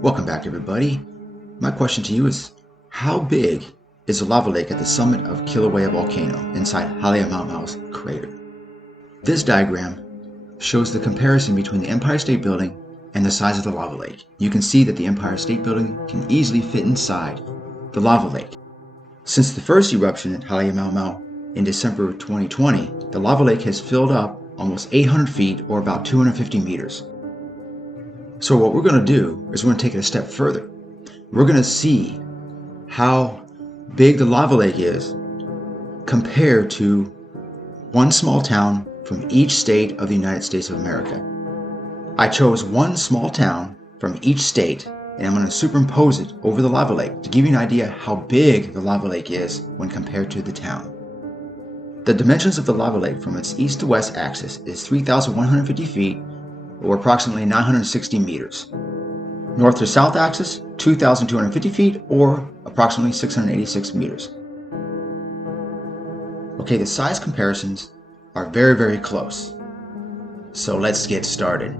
Welcome back, everybody. My question to you is, how big is the lava lake at the summit of Kilauea Volcano inside Halemaumau's crater? This diagram shows the comparison between the Empire State Building and the size of the lava lake. You can see that the Empire State Building can easily fit inside the lava lake. Since the first eruption at Halemaumau in December 2020, the lava lake has filled up almost 800 feet or about 250 meters. So what we're going to do is we're going to take it a step further. We're going to see how big the lava lake is compared to one small town from each state of the United States of America. I chose one small town from each state and I'm going to superimpose it over the lava lake to give you an idea how big the lava lake is when compared to the town. The dimensions of the lava lake from its east to west axis is 3,150 feet or approximately 960 meters. North to south axis, 2,250 feet or approximately 686 meters. Okay, the size comparisons are very, very close. So let's get started.